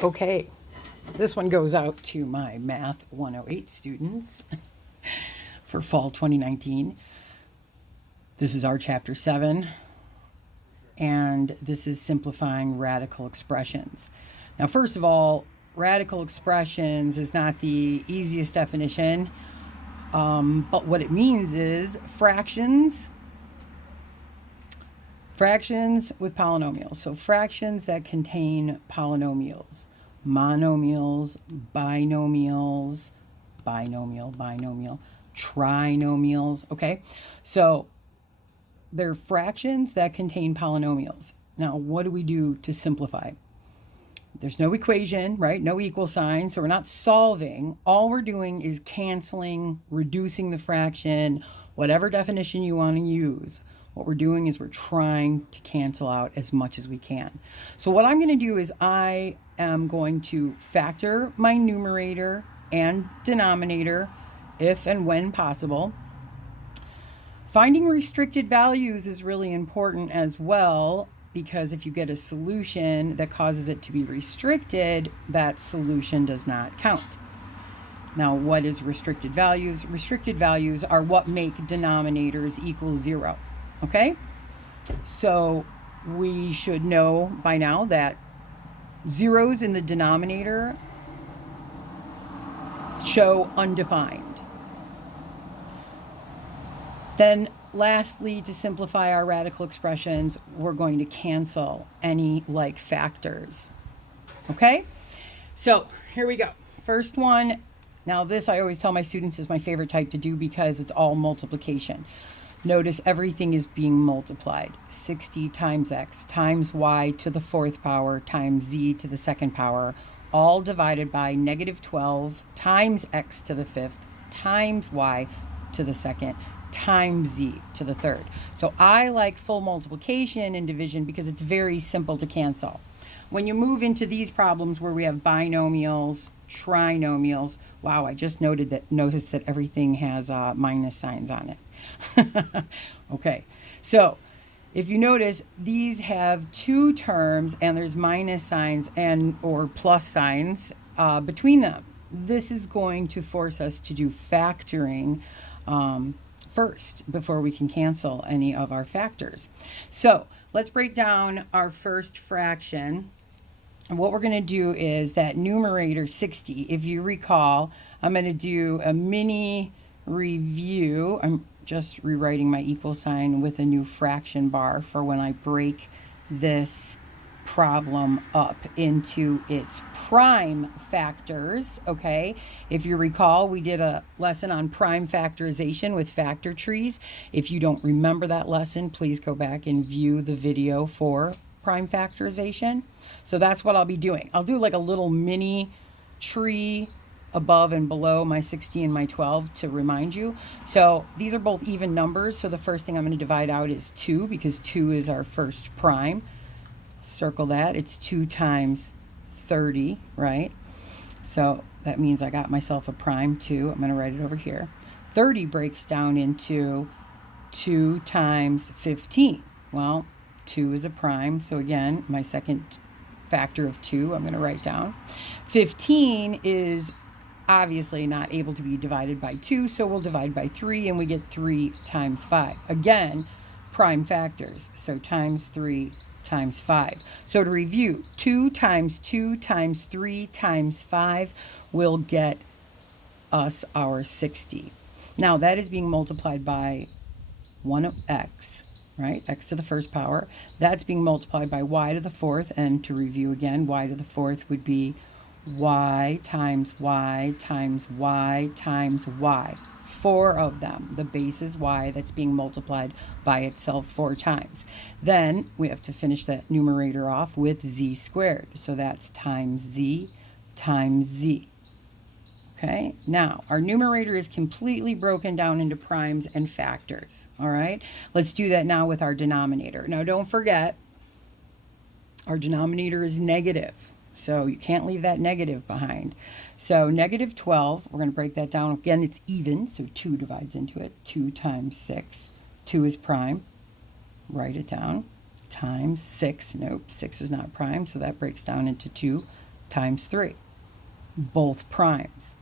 Okay, this one goes out to my Math 108 students for fall 2019. This is our chapter 7, and this is simplifying radical expressions. Now, first of all, radical expressions is not the easiest definition, but what it means is fractions with polynomials. So fractions that contain polynomials, monomials, binomials, binomial, trinomials, okay? So they're fractions that contain polynomials. Now, what do we do to simplify? There's no equation, right? No equal sign, so we're not solving. All we're doing is canceling, reducing the fraction, whatever definition you want to use. What we're doing is we're trying to cancel out as much as we can. So what I'm going to do is I am going to factor my numerator and denominator if and when possible. Finding restricted values is really important as well, because if you get a solution that causes it to be restricted, that solution does not count. Now, what is restricted values? Restricted values are what make denominators equal 0. Okay? So we should know by now that zeros in the denominator show undefined. Then lastly, to simplify our radical expressions, we're going to cancel any like factors. Okay? So here we go. First one. Now this I always tell my students is my favorite type to do because it's all multiplication. Notice everything is being multiplied. 60 times x times y to the 4th power times z to the 2nd power, all divided by negative 12 times x to the 5th times y to the 2nd times z to the 3rd. So I like full multiplication and division because it's very simple to cancel. When you move into these problems where we have binomials, trinomials, wow, I just noticed that everything has minus signs on it. Okay, so if you notice, these have two terms and there's minus signs and or plus signs between them. This is going to force us to do factoring first before we can cancel any of our factors. So let's break down our first fraction. And what we're going to do is that numerator 60, if you recall, I'm going to do a mini review. I'm just rewriting my equal sign with a new fraction bar for when I break this problem up into its prime factors, okay? If you recall, we did a lesson on prime factorization with factor trees. If you don't remember that lesson, please go back and view the video for prime factorization. So that's what I'll be doing. I'll do like a little mini tree above and below my 60 and my 12 to remind you. So these are both even numbers. So the first thing I'm going to divide out is 2 because 2 is our first prime. Circle that. It's 2 times 30, right? So that means I got myself a prime 2. I'm going to write it over here. 30 breaks down into 2 times 15. Well, 2 is a prime. So again, my second factor of 2, I'm going to write down. 15 is obviously not able to be divided by 2, so we'll divide by 3, and we get 3 times 5. Again, prime factors, so times 3 times 5. So to review, 2 times 2 times 3 times 5 will get us our 60. Now that is being multiplied by 1 of x, right? X to the 1st power. That's being multiplied by y to the 4th, and to review again, y to the 4th would be y times y times y times y. 4 of them. The base is y. That's being multiplied by itself 4 times. Then we have to finish that numerator off with z squared. So that's times z times z. Okay, now our numerator is completely broken down into primes and factors. All right, let's do that now with our denominator. Now don't forget, our denominator is negative, so you can't leave that negative behind. So negative 12, we're going to break that down. Again, it's even, so 2 divides into it. 2 times 6. 2 is prime. Write it down. Times 6. Nope, 6 is not prime, so that breaks down into 2 times 3, both primes.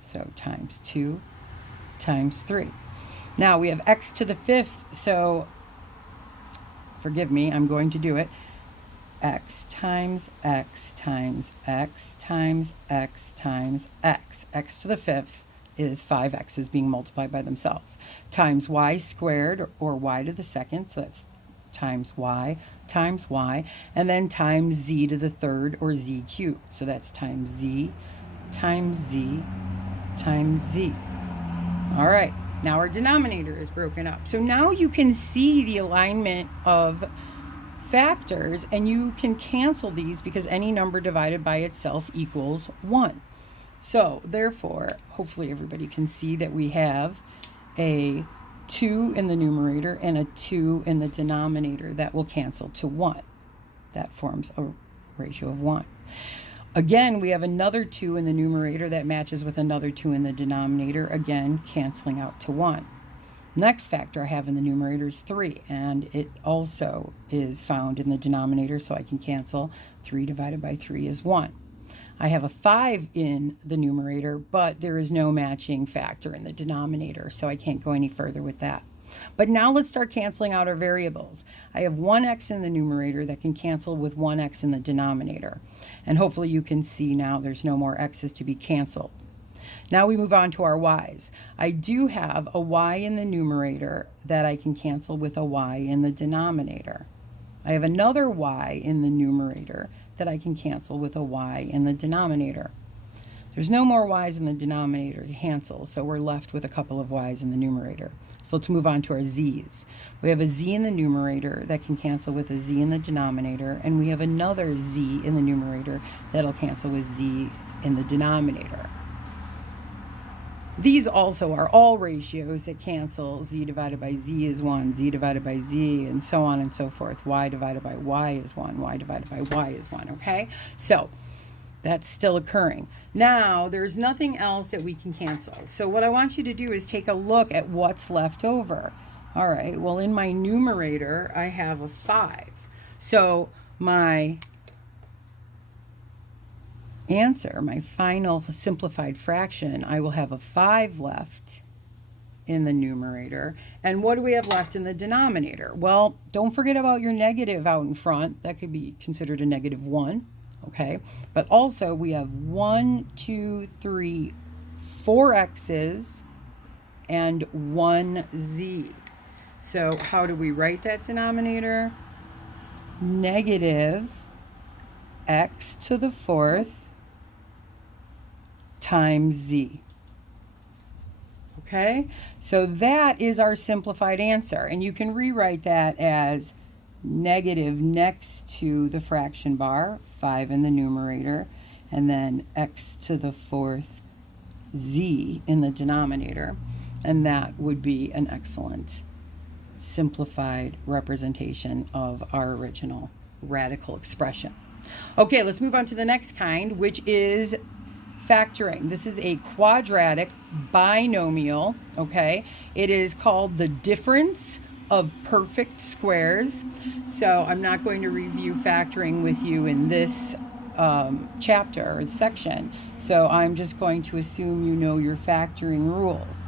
So times 2 times 3. Now we have x to the 5th, so forgive me, I'm going to do it. X times x times x times x times x. X to the 5th is 5 x's being multiplied by themselves. Times y squared, or y to the 2nd, so that's times y, and then times z to the 3rd, or z cubed. So that's times z times z times z. All right, now our denominator is broken up. So now you can see the alignment of factors, and you can cancel these because any number divided by itself equals 1. So therefore, hopefully everybody can see that we have a 2 in the numerator and a 2 in the denominator that will cancel to 1. That forms a ratio of 1. Again, we have another 2 in the numerator that matches with another 2 in the denominator, again canceling out to 1. Next factor I have in the numerator is 3, and it also is found in the denominator, so I can cancel. 3 divided by 3 is 1. I have a 5 in the numerator, but there is no matching factor in the denominator, so I can't go any further with that. But now let's start canceling out our variables. I have 1x in the numerator that can cancel with 1x in the denominator. And hopefully you can see now there's no more x's to be canceled. Now we move on to our y's. I do have a y in the numerator that I can cancel with a y in the denominator. I have another y in the numerator that I can cancel with a y in the denominator. There's no more y's in the denominator to cancel, so we're left with a couple of y's in the numerator. So let's move on to our z's. We have a z in the numerator that can cancel with a z in the denominator, and we have another z in the numerator that'll cancel with z in the denominator. These also are all ratios that cancel. Z divided by z is 1, z divided by z, and so on and so forth. Y divided by y is 1, y divided by y is 1, okay? So that's still occurring. Now, there's nothing else that we can cancel. So what I want you to do is take a look at what's left over. All right, well, in my numerator, I have a 5. So my answer, my final simplified fraction, I will have a 5 left in the numerator. And what do we have left in the denominator? Well, don't forget about your negative out in front. That could be considered a negative 1, okay? But also we have 1, 2, 3, 4 x's and 1 z. So how do we write that denominator? Negative x to the 4th times z. Okay, so that is our simplified answer, and you can rewrite that as negative next to the fraction bar, 5 in the numerator, and then x to the 4th z in the denominator, and that would be an excellent simplified representation of our original radical expression. Okay, let's move on to the next kind, which is factoring. This is a quadratic binomial, okay? It is called the difference of perfect squares. So I'm not going to review factoring with you in this chapter or section. So I'm just going to assume you know your factoring rules.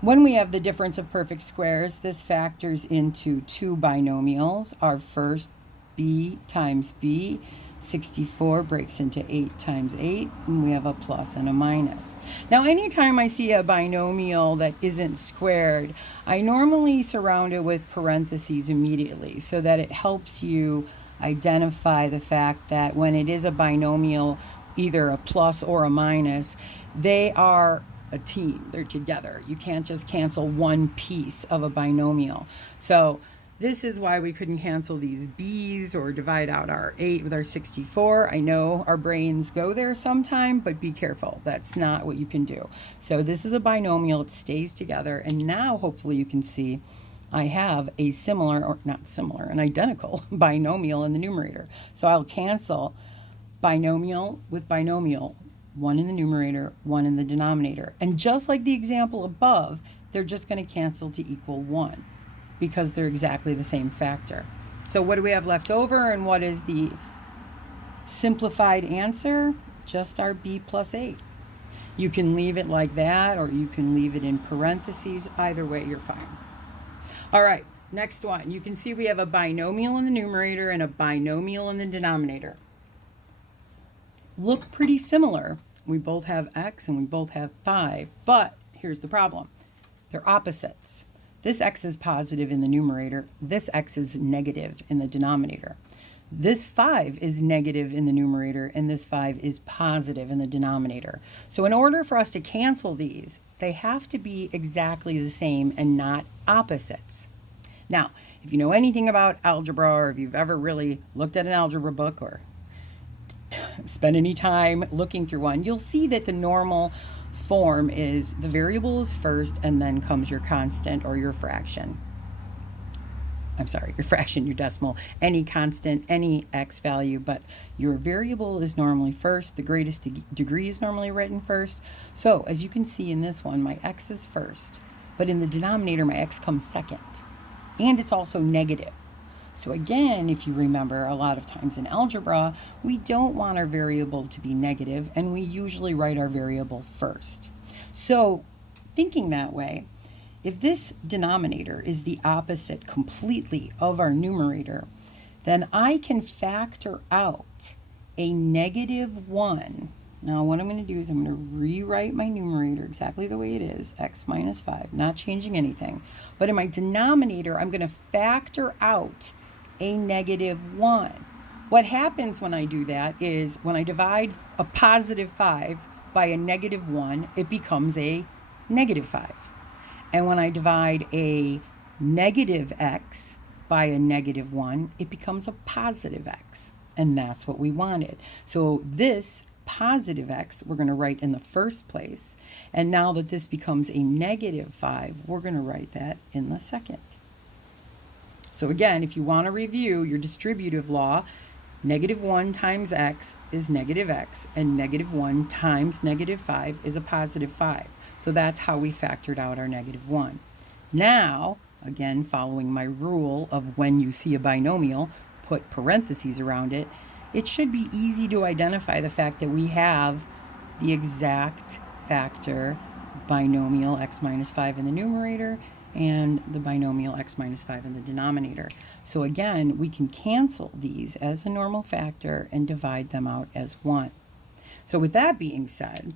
When we have the difference of perfect squares, this factors into two binomials. Our first, b times b, 64 breaks into 8 times 8, and we have a plus and a minus. Now, anytime I see a binomial that isn't squared, I normally surround it with parentheses immediately so that it helps you identify the fact that when it is a binomial, either a plus or a minus, they are a team. They're together. You can't just cancel one piece of a binomial. So this is why we couldn't cancel these b's or divide out our 8 with our 64. I know our brains go there sometime, but be careful. That's not what you can do. So this is a binomial. It stays together. And now hopefully you can see I have a similar, or not similar, an identical binomial in the numerator. So I'll cancel binomial with binomial. 1 in the numerator, 1 in the denominator. And just like the example above, they're just going to cancel to equal 1 because they're exactly the same factor. So what do we have left over, and what is the Simplified answer, just our b plus 8. You can leave it like that, or you can leave it in parentheses. Either way, you're fine. All right, next one. You can see we have a binomial in the numerator and a binomial in the denominator. Look pretty similar. We both have x and we both have 5, but here's the problem. They're opposites. This x is positive in the numerator. This x is negative in the denominator. This 5 is negative in the numerator, and this 5 is positive in the denominator. So in order for us to cancel these, they have to be exactly the same and not opposites. Now, if you know anything about algebra, or if you've ever really looked at an algebra book or spent any time looking through one, you'll see that the normal form is the variable is first and then comes your constant or your fraction. I'm sorry, your fraction, your decimal, any constant, any x value, but your variable is normally first. The greatest degree is normally written first. So as you can see in this one, my x is first, but in the denominator, my x comes second, and it's also negative. So again, if you remember, a lot of times in algebra, we don't want our variable to be negative, and we usually write our variable first. So thinking that way, if this denominator is the opposite completely of our numerator, then I can factor out a -1. Now what I'm going to do is I'm going to rewrite my numerator exactly the way it is, x minus 5, not changing anything. But in my denominator, I'm going to factor out a -1. What happens when I do that is when I divide a positive 5 by a -1, it becomes a -5. And when I divide a negative x by a -1, it becomes a positive x. And that's what we wanted. So this positive x, we're going to write in the first place. And now that this becomes a -5, we're going to write that in the second. So again, if you want to review your distributive law, -1 times x is -x, and -1 times -5 is a positive 5. So that's how we factored out our -1. Now, again, following my rule of when you see a binomial, put parentheses around it, it should be easy to identify the fact that we have the exact factor binomial x minus 5 in the numerator and the binomial x minus 5 in the denominator. So again, we can cancel these as a normal factor and divide them out as 1. So with that being said,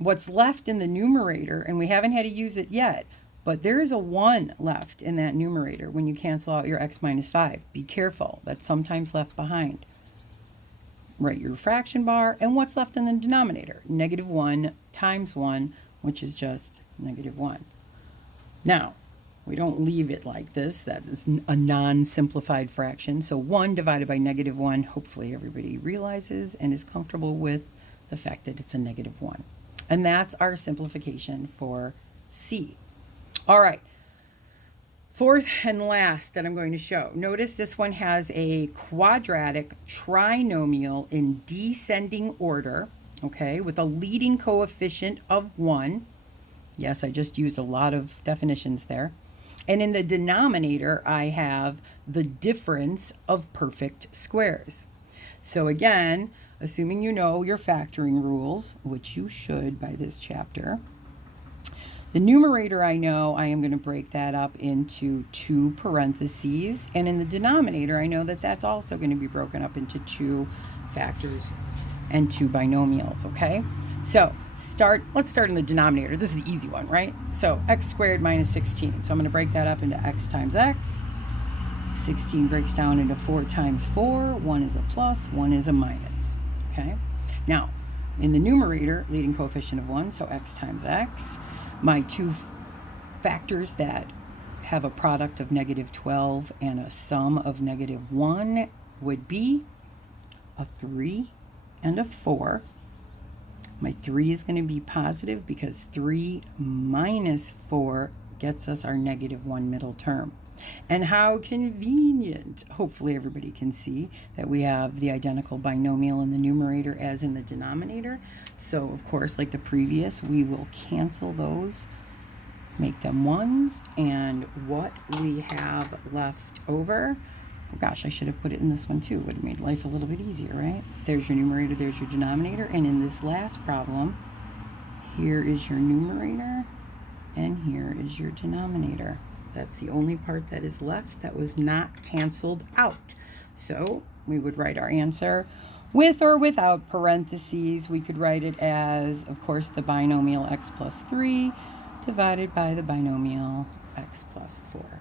what's left in the numerator, and we haven't had to use it yet, but there is a 1 left in that numerator when you cancel out your x minus 5. Be careful, that's sometimes left behind. Write your fraction bar, and what's left in the denominator? -1 times 1, which is just -1. Now, we don't leave it like this. That is a non-simplified fraction. So 1 divided by -1, hopefully everybody realizes and is comfortable with the fact that it's a -1. And that's our simplification for C. All right. Fourth and last that I'm going to show. Notice this one has a quadratic trinomial in descending order, okay, with a leading coefficient of 1. Yes, I just used a lot of definitions there. And in the denominator, I have the difference of perfect squares. So again, assuming you know your factoring rules, which you should by this chapter, the numerator I know I am going to break that up into 2 parentheses, and in the denominator I know that that's also going to be broken up into 2 factors and 2 binomials, okay? So let's start in the denominator. This is the easy one, right? So x squared minus 16. So I'm going to break that up into x times x. 16 breaks down into 4 times 4. 1 is a plus, 1 is a minus. Okay? Now, in the numerator, leading coefficient of 1, so x times x. My 2 factors that have a product of -12 and a sum of -1 would be a 3 and a 4. My 3 is going to be positive because 3 minus 4 gets us our -1 middle term. And how convenient. Hopefully everybody can see that we have the identical binomial in the numerator as in the denominator. So of course, like the previous, we will cancel those, make them 1s, and what we have left over, Gosh, I should have put it in this one too. It would have made life a little bit easier, right? There's your numerator, there's your denominator. And in this last problem, here is your numerator, and here is your denominator. That's the only part that is left that was not canceled out. So we would write our answer with or without parentheses. We could write it as, of course, the binomial x plus 3 divided by the binomial x plus 4.